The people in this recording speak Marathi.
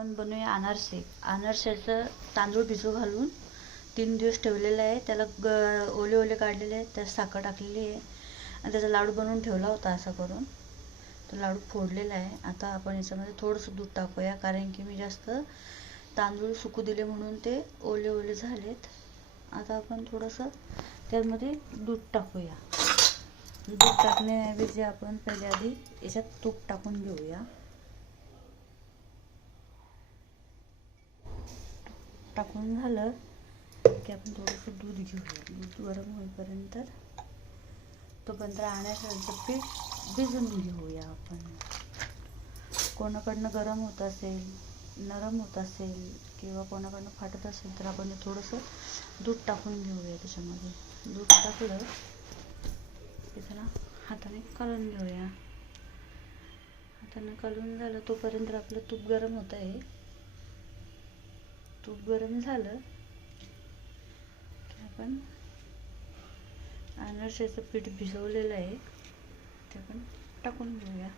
आपण बनवूया अनारसे. अनारशाचं तांदूळ भिजू घालून 3 दिवस ठेवलेलं आहे. त्याला ओले ओले काढलेले आहेत, त्यात साखर टाकलेली आहे आणि त्याचा लाडू बनवून ठेवला होता असा करून. तो लाडू फोडलेला आहे. आता आपण याच्यामध्ये थोडंसं दूध टाकूया, कारण की मी जास्त तांदूळ सुकू दिले म्हणून ते ओले ओले झालेत. आता आपण थोडंसं त्यामध्ये दूध टाकूया. दूध टाकण्याऐवजी आपण पहिले आधी याच्यात तूप टाकून घेऊया. टाकून झालं की आपण थोडंसं दूध घेऊया. दूध गरम होईपर्यंत तोपर्यंत अनारसाचं पीठ भिजून घेऊया आपण. कोणाकडनं गरम होत असेल, नरम होत असेल किंवा कोणाकडनं फाटत असेल तर आपण थोडंसं दूध टाकून घेऊया. त्याच्यामध्ये दूध टाकलं की त्याला हाताने कालून घेऊया. हाताने कालून झालं तोपर्यंत आपलं तूप गरम होत आहे. तूप गरम झालं की आपण अनारशाचं पीठ भिजवलेलं आहे ते आपण टाकून घेऊया.